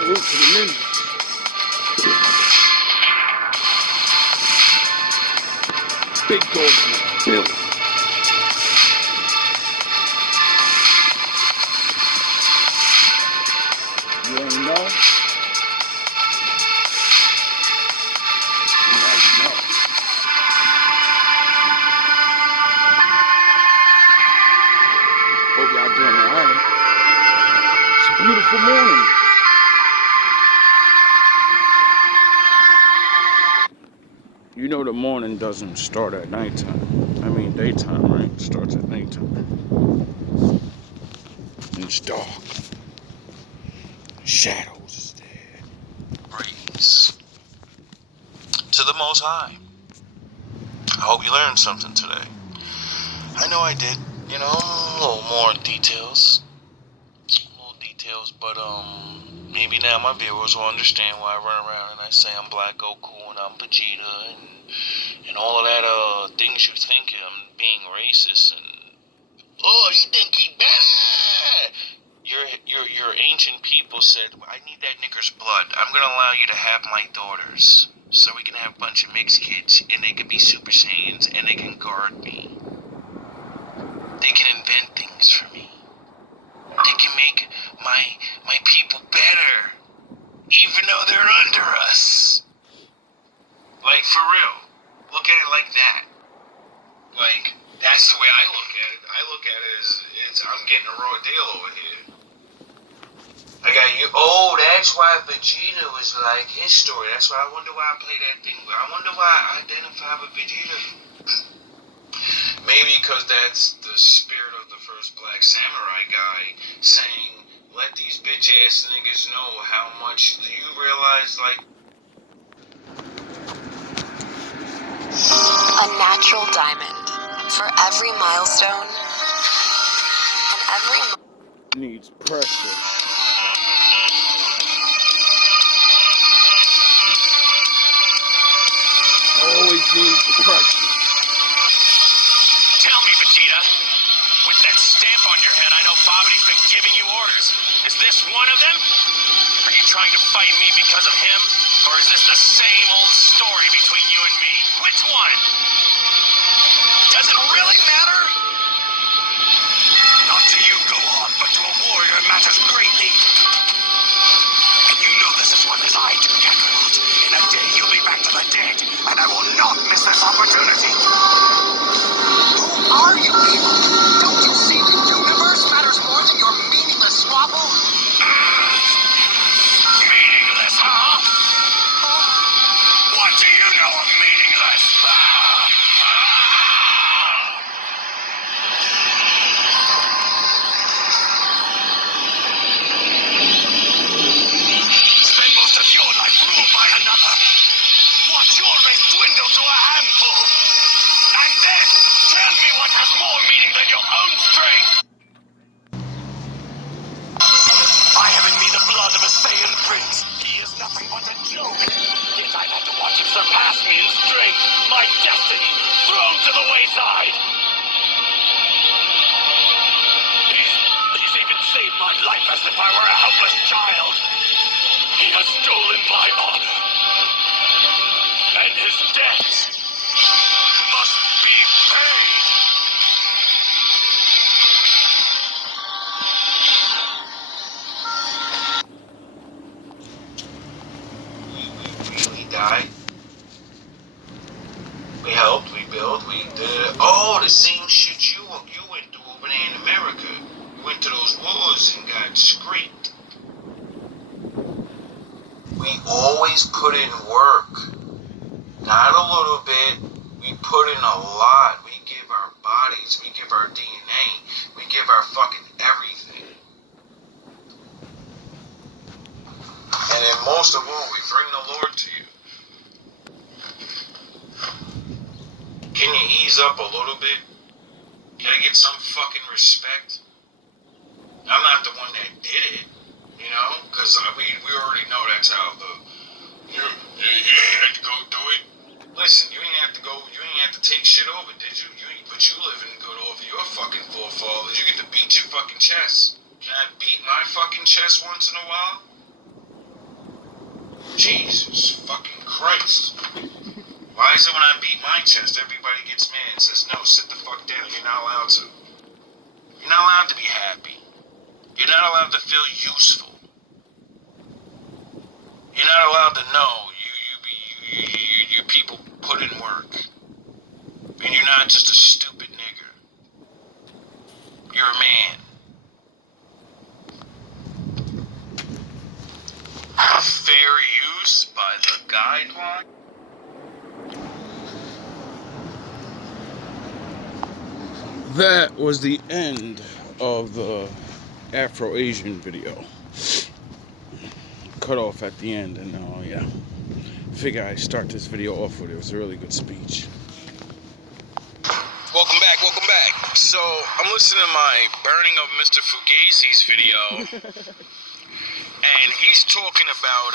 Salute to the ninja. Big dog in the building. You ain't know? Now you know. Hope y'all doing alright. It's a beautiful morning. You know the morning doesn't start at nighttime. I mean daytime, right? It starts at nighttime. And it's dark. Shadows is there. Praise to the Most High. I hope you learned something today. I know I did. You know, a little more details. But maybe now my viewers will understand why I run around and I say I'm Black Goku and I'm Vegeta and all of that things you think I'm being racist and you think he bad. Your ancient people said, I need that nigger's blood. I'm gonna allow you to have my daughters so we can have a bunch of mixed kids and they can be Super Saiyans and they can guard me. They can invent things for me. They can make my people better, even though they're under us. Like, for real. Look at it like that. Like, that's the way I look at it. I look at it as I'm getting a raw deal over here. I got you. Oh, that's why Vegeta was like his story. That's why I wonder why I play that thing. I wonder why I identify with Vegeta. Maybe because that's the spirit of the first Black Samurai guy saying, let these bitch ass niggas know how much you realize, like. A natural diamond for every milestone and every needs pressure. Always needs pressure. Tell me, Vegeta, with that stamp on your head, I know Babidi's been giving you orders. Is this one of them? Are you trying to fight me because of him? Or is this the same old story between you and me? Which one? Does it really matter? Not to you, Gohan, but to a warrior it matters greatly. And you know this is what is I do, Kakarot. In a day you'll be back to the dead, and I will not miss this opportunity. Who are you people? Don't you see the universe matters more than your meaningless squabble? Meaningless, huh? What do you know of meaningless? Spend most of your life ruled by another. Watch your race dwindle to a handful. And then, tell me what has more meaning than your own strength. I have in me the blood of a Saiyan prince. He is nothing but a joke. Yet I've had to watch him surpass me in strength. My destiny thrown to the wayside. He's even saved my life as if I were a helpless child. He has stolen my honor. And his debt must be paid. We died. We helped, we built, we did. Oh, the same shit you went through over there in America. You went to those wars and got scraped. We always put in work. Not a little bit. We put in a lot. We give our bodies, we give our DNA, we give our fucking everything. And then most of all, we bring the Lord to you. Can you ease up a little bit? Can I get some fucking respect? I'm not the one that did it, you know? Because we already know that's how you had to go do it. Listen, you ain't have to take shit over, did you? But you living good over your fucking forefathers. You get to beat your fucking chest. Can I beat my fucking chest once in a while? Jesus fucking Christ. Why is it when I beat my chest, everybody gets mad and says, no, sit the fuck down. You're not allowed to. You're not allowed to be happy. You're not allowed to feel useful. You're not allowed to know you people put in work. And you're not just a stupid nigger. You're a man. Fair use by the guideline. That was the end of the Afro-Asian video. Cut off at the end, and yeah. Figure I start this video off with it. It was a really good speech. Welcome back. So, I'm listening to my Burning of Mr. Fugazi's video, and he's talking about,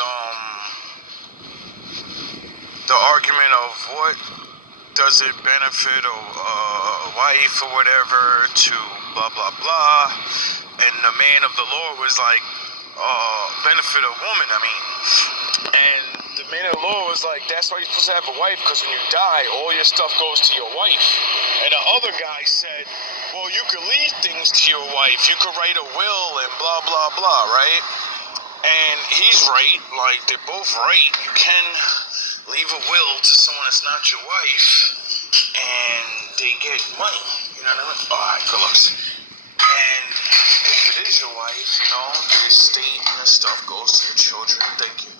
the argument of what does it benefit a wife or whatever to blah, blah, blah, and the man of the Lord was like, benefit a woman, and the man of the Lord was like, that's why you're supposed to have a wife, because when you die, all your stuff goes to your wife. And the other guy said, well, you could leave things to your wife, you could write a will and blah, blah, blah, right? And he's right, like, they're both right. You can leave a will to someone that's not your wife, and they get money, you know what I mean? Alright, good looks. And if it is your wife, you know, the estate and the stuff goes to your children, thank you.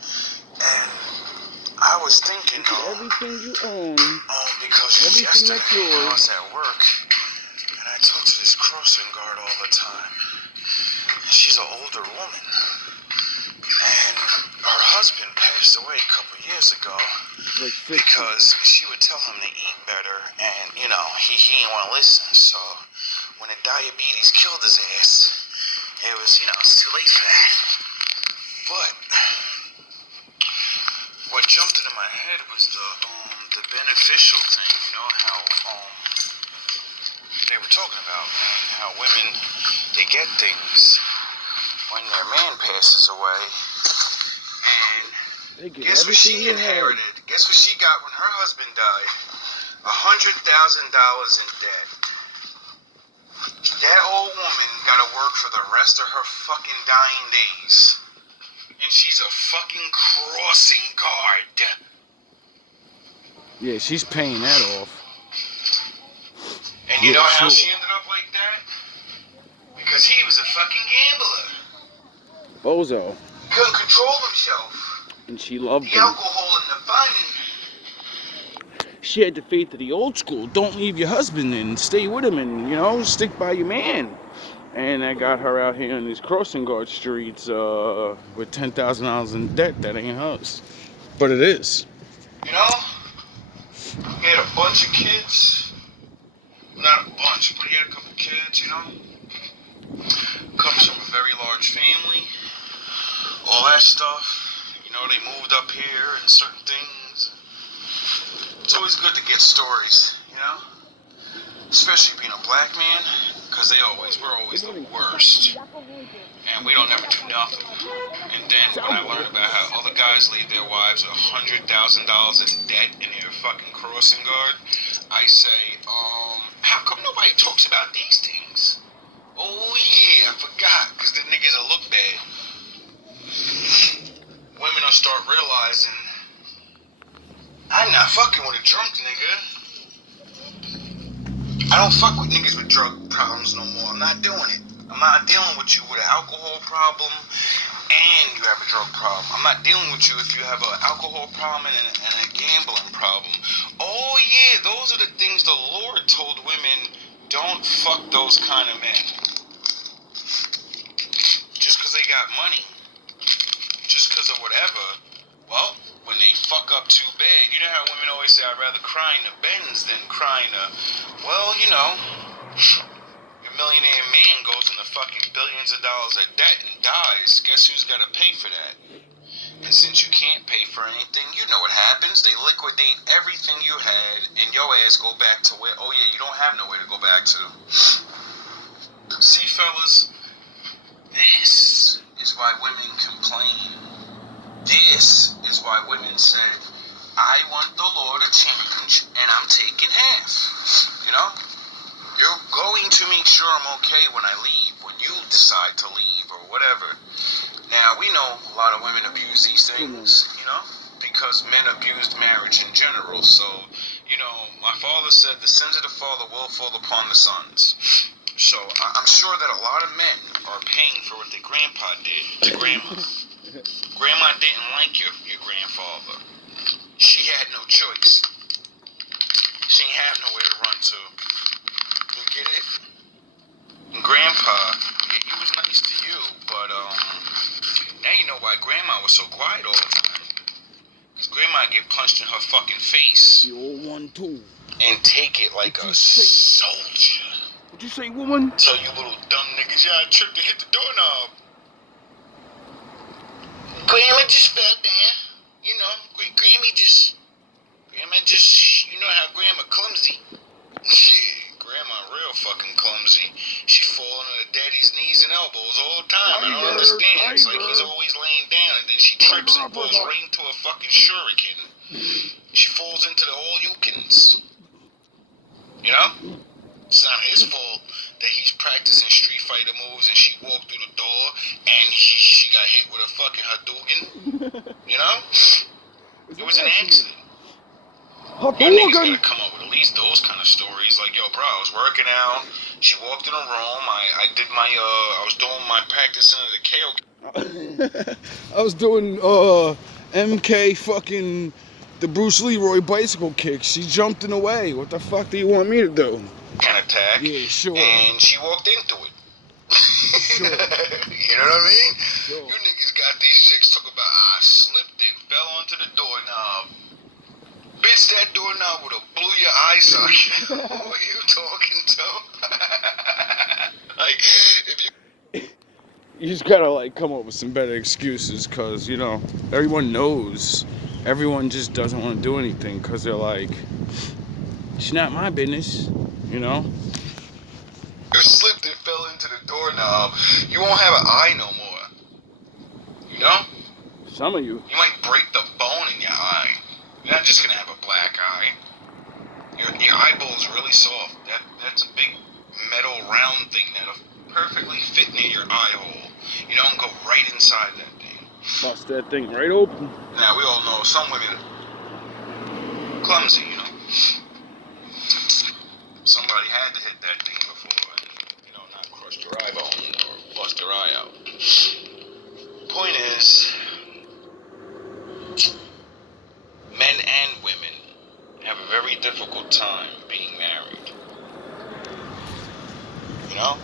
And I was thinking, Everything you own, because everything yesterday that's yours. I was at work, and I talk to this crossing guard all the time. She's an older woman, and her husband passed away a couple years ago because she would tell him to eat better, and, you know, he didn't want to listen. So when the diabetes killed his ass, it was, you know, it's too late for that. But what jumped into my head was the beneficial thing, you know, how they were talking about, man, how women, they get things when their man passes away, and guess what she inherited? Guess what she got when her husband died? $100,000 in debt. That old woman gotta work for the rest of her fucking dying days. And she's a fucking crossing guard. Yeah, she's paying that off. And you know how she ended up like that? Because he was a fucking gambler. Bozo. He couldn't control himself. And she loved The him. alcohol and the fun. She had the faith of the old school. Don't leave your husband and stay with him, and, you know, stick by your man. And that got her out here in these crossing guard streets with $10,000 in debt. That ain't hers. But it is. You know, he had a bunch of kids. Not a bunch, but he had a couple kids, you know. Comes from a very large family. All that stuff. You know, they moved up here and certain things. It's always good to get stories, you know? Especially being a black man. Because we're always the worst. And we don't never do nothing. And then when I learned about how other guys leave their wives with $100,000 in debt in their fucking crossing guard, I say, how come nobody talks about these things? Oh yeah, I forgot, because the niggas will look bad. Women will start realizing, I'm not fucking with a drunk nigga. I don't fuck with niggas with drug problems no more. I'm not doing it. I'm not dealing with you with an alcohol problem and you have a drug problem. I'm not dealing with you if you have an alcohol problem and a gambling problem. Oh yeah, those are the things the Lord told women, don't fuck those kind of men. Just because they got money. Just because of whatever. Well, when they fuck up too bad, you know how women always say, I'd rather cry in the Benz than cry in the, well, you know, your millionaire man goes into fucking billions of dollars of debt and dies. Guess who's got to pay for that? And since you can't pay for anything, you know what happens. They liquidate everything you had, and your ass go back to where, oh yeah, you don't have nowhere to go back to. See, fellas, this is why women complain. This is why women said, I want the law to change, and I'm taking half. You know? You're going to make sure I'm okay when I leave, when you decide to leave, or whatever. Now, we know a lot of women abuse these things, you know, because men abused marriage in general. So, you know, my father said the sins of the father will fall upon the sons. So, I'm sure that a lot of men are paying for what their grandpa did to grandma. Grandma didn't like your grandfather. She had no choice. She didn't have nowhere to run to. You get it? And grandpa, yeah, he was nice to you, but now you know why grandma was so quiet all the time. Because grandma get punched in her fucking face. The old one too. And take it like a soldier. What'd you say, woman? Tell you little dumb niggas, yeah, I tripped and hit the doorknob. Grandma just fell down. You know, grandma just, you know how grandma clumsy. Yeah, grandma real fucking clumsy. She falling on her daddy's knees and elbows all the time. I don't understand. It's like he's always laying down and then she trips and falls right into a fucking shuriken. She falls into the all-you-cans. You know? It's not his fault that he's practicing Street Fighter moves and she walked through the door and she got hit with a fucking Hadouken. You know? It was an accident. Y'all niggas gotta come up with at least those kind of stories. Like, yo, bro, I was working out. She walked in a room. I did my, I was doing my practicing of the KO. I was doing, MK fucking, the Bruce Leroy bicycle kick. She jumped in the way. What the fuck do you want me to do? Kind of attack. Yeah, sure. And she walked into it. Sure. You know what I mean? Sure. You niggas got these chicks talking about, I slipped and fell onto the doorknob. Bitch, that doorknob would have blew your eye socket. Who are you talking to? Like, if you... You just gotta, like, come up with some better excuses, because, you know, everyone knows. Everyone just doesn't want to do anything, because they're like, it's not my business, you know? You slipped and fell into the doorknob, you won't have an eye no more. You know? Some of you. You might break the bone in your eye. You're not just gonna have a black eye. Your eyeball's really soft. That's a big metal round thing that'll perfectly fit near your eye hole. You don't go right inside that thing. Bust that thing right open. Now we all know some women clumsy, you know. Somebody had to hit that thing before and, you know, not crush their eye bone or bust their eye out. Point is, men and women have a very difficult time being married. You know?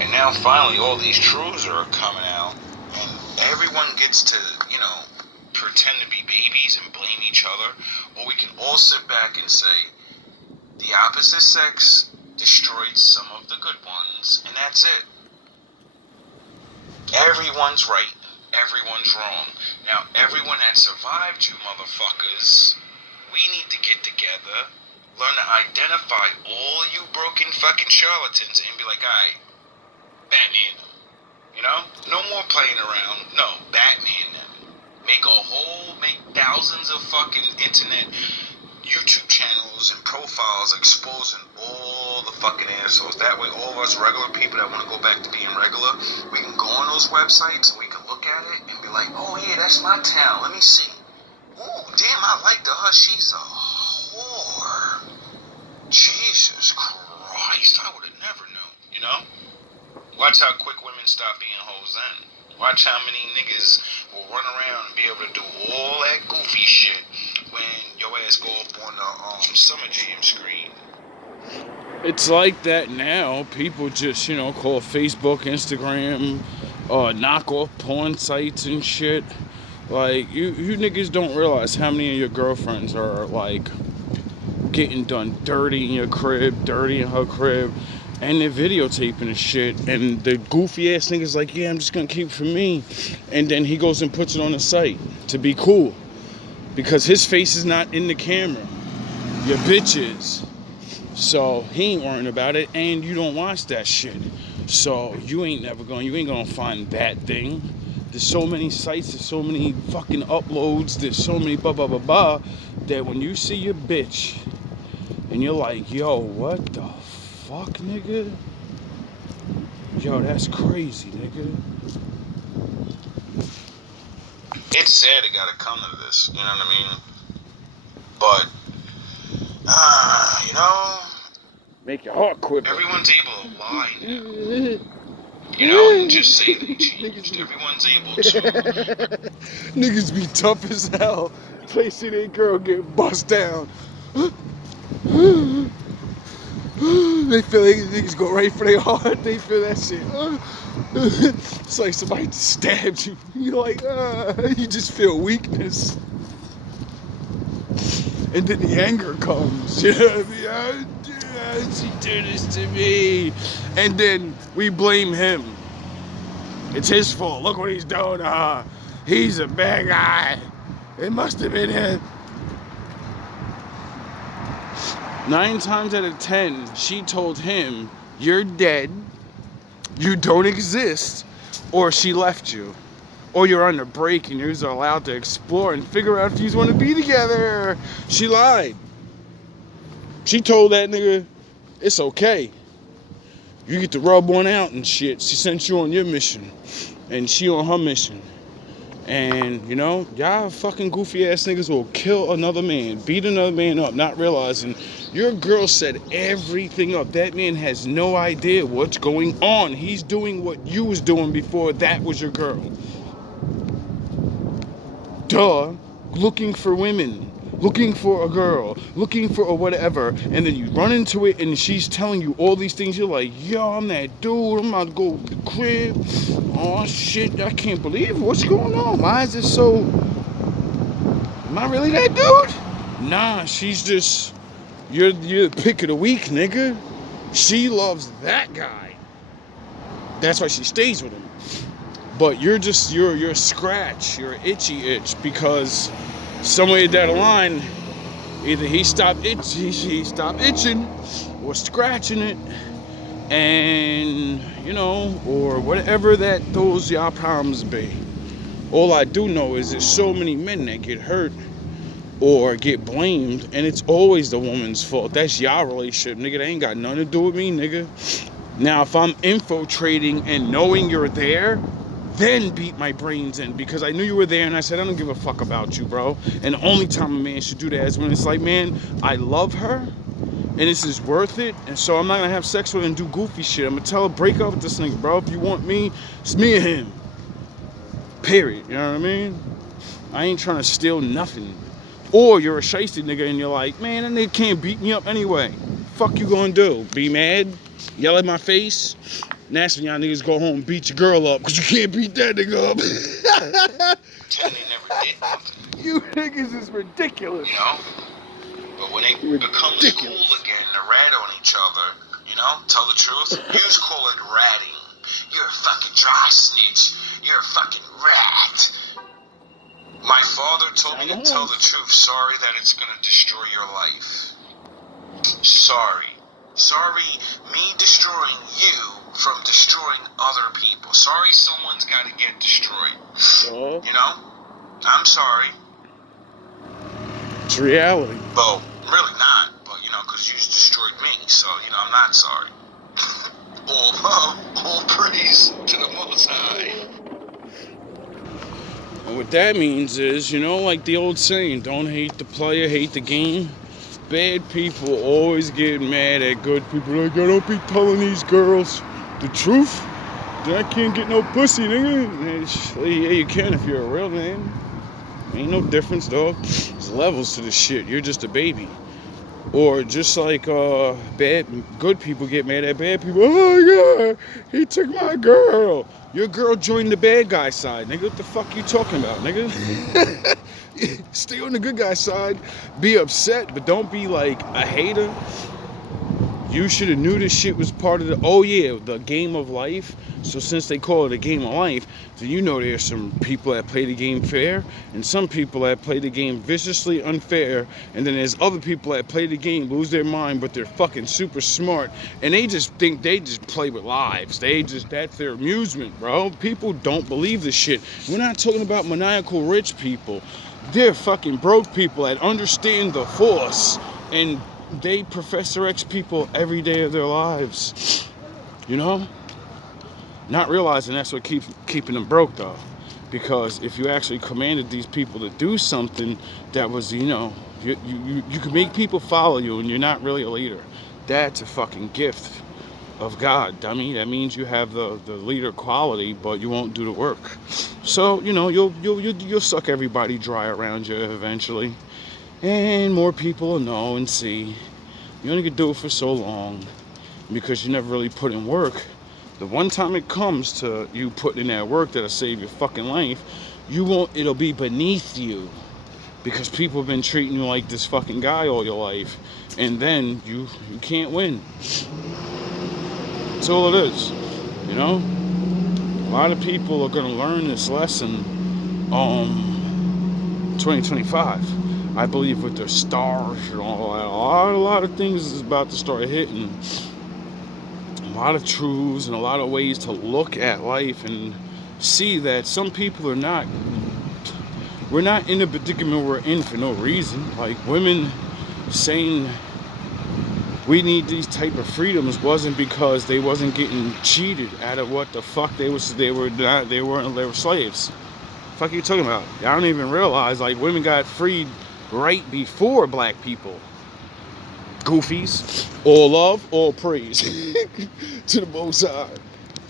And now finally all these truths are coming out and everyone gets to, you know, pretend to be babies and blame each other, or we can all sit back and say the opposite sex destroyed some of the good ones, and that's it. Everyone's right, everyone's wrong. Now, everyone that survived, you motherfuckers, we need to get together, learn to identify all you broken fucking charlatans, and be like, alright, Batman. You know? No more playing around. No, Batman now. Make thousands of fucking internet YouTube channels and profiles exposing all the fucking assholes. That way all of us regular people that want to go back to being regular, we can go on those websites and we can look at it and be like, oh yeah, that's my town, let me see. Ooh, damn, I liked her, she's a whore. Jesus Christ, I would have never known, you know? Watch how quick women stop being hoes then. Watch how many niggas will run around and be able to do all that goofy shit when your ass go up on the Summer Jam screen. It's like that now. People just, you know, call Facebook, Instagram, knockoff porn sites and shit. Like, you niggas don't realize how many of your girlfriends are, like, getting done dirty in your crib, dirty in her crib, and they're videotaping and shit, and the goofy ass nigga's like, yeah, I'm just gonna keep it for me, and then he goes and puts it on the site to be cool, because his face is not in the camera, your bitch is, so he ain't worrying about it, and you don't watch that shit, so you ain't gonna find that thing, There's so many sites, there's so many fucking uploads, there's so many blah blah blah blah, that when you see your bitch and you're like, yo, what the fuck, nigga? Yo, that's crazy, nigga. It's sad it gotta come to this, you know what I mean? But, you know, Make your heart quiver. everyone's able to lie now. You know, and just say they changed. Everyone's able to. Niggas be tough as hell. They see their girl get bust down. They feel like niggas go right for their heart. They feel that shit. It's like somebody just stabbed you. You're like, you just feel weakness. And then the anger comes. You know what I mean? She did this to me. And then we blame him. It's his fault. Look what he's doing to her. He's a bad guy. It must have been him. 9 times out of 10, she told him, you're dead, you don't exist, or she left you. Or you're on a break and you're allowed to explore and figure out if you want to be together. She lied. She told that nigga, it's okay. You get to rub one out and shit. She sent you on your mission. And she on her mission. And, you know, y'all fucking goofy ass niggas will kill another man, beat another man up, not realizing your girl set everything up. That man has no idea what's going on. He's doing what you was doing before that was your girl. Duh. Looking for women. Looking for a girl. Looking for a whatever. And then you run into it and she's telling you all these things. You're like, yo, I'm that dude. I'm about to go to the crib. Oh, shit. I can't believe it. What's going on? Why is it so... Am I really that dude? Nah, she's just... You're the pick of the week, nigga. She loves that guy. That's why she stays with him. But you're a scratch. You're an itchy itch because... somewhere down the line, either he stopped itching or scratching it, and you know, or whatever that those y'all problems be. All I do know is there's so many men that get hurt or get blamed, and it's always the woman's fault. That's y'all relationship, nigga. That ain't got nothing to do with me, nigga. Now, if I'm infiltrating and knowing you're there, then beat my brains in because I knew you were there and I said, I don't give a fuck about you, bro. And the only time a man should do that is when it's like, man, I love her and this is worth it. And so I'm not gonna have sex with her and do goofy shit. I'm gonna tell her, break up with this nigga, bro. If you want me, it's me and him. Period. You know what I mean? I ain't trying to steal nothing. Or you're a shiesty nigga and you're like, man, that nigga can't beat me up anyway. Fuck you gonna do? Be mad? Yell at my face? And that's when y'all niggas go home and beat your girl up because you can't beat that nigga up. Pretend they never did nothing. You niggas is ridiculous. You know? But when they become school again to rat on each other, you know, tell the truth, you just call it ratting. You're a fucking dry snitch. You're a fucking rat. My father told me to tell the truth. Sorry that it's gonna destroy your life. Sorry. Sorry, me destroying you from destroying other people. Sorry someone's got to get destroyed. You know? I'm sorry. It's reality. Well, really not. But, you know, because you destroyed me. So, you know, I'm not sorry. all praise to the Most High. And what that means is, you know, like the old saying, don't hate the player, hate the game. Bad people always get mad at good people. Like, I don't be telling these girls the truth. Then I can't get no pussy, nigga. Yeah, you can if you're a real man. Ain't no difference, dog. There's levels to this shit. You're just a baby. Or just like good people get mad at bad people. Oh my God, he took my girl. Your girl joined the bad guy side, nigga. What the fuck you talking about, nigga? Stay on the good guy side. Be upset, but don't be like a hater. You should have knew this shit was part of the game of life. So since they call it a game of life, then you know there's some people that play the game fair and some people that play the game viciously unfair, and then there's other people that play the game, lose their mind, but they're fucking super smart, and they just think they just play with lives. That's their amusement, bro. People don't believe this shit. We're not talking about maniacal rich people. They're fucking broke people that understand the force, and they Professor X people every day of their lives, you know? Not realizing that's what keeps keeping them broke, though. Because if you actually commanded these people to do something that was, you could make people follow you and you're not really a leader. That's a fucking gift of God, dummy. That means you have the leader quality, but you won't do the work. So, you'll suck everybody dry around you eventually. And more people will know and see. You only can do it for so long because you never really put in work. The one time it comes to you putting in that work that'll save your fucking life, it'll be beneath you because people have been treating you like this fucking guy all your life, and then you can't win. That's all it is, you know? A lot of people are gonna learn this lesson 2025. I believe with their stars and all that. A lot of things is about to start hitting. A lot of truths and a lot of ways to look at life and see that some people we're not in the predicament we're in for no reason. Like women saying we need these type of freedoms wasn't because they wasn't getting cheated out of what the fuck they were slaves. The fuck are you talking about? Y'all don't even realize like women got freed right before black people. Goofies. All love, all praise to the Most High.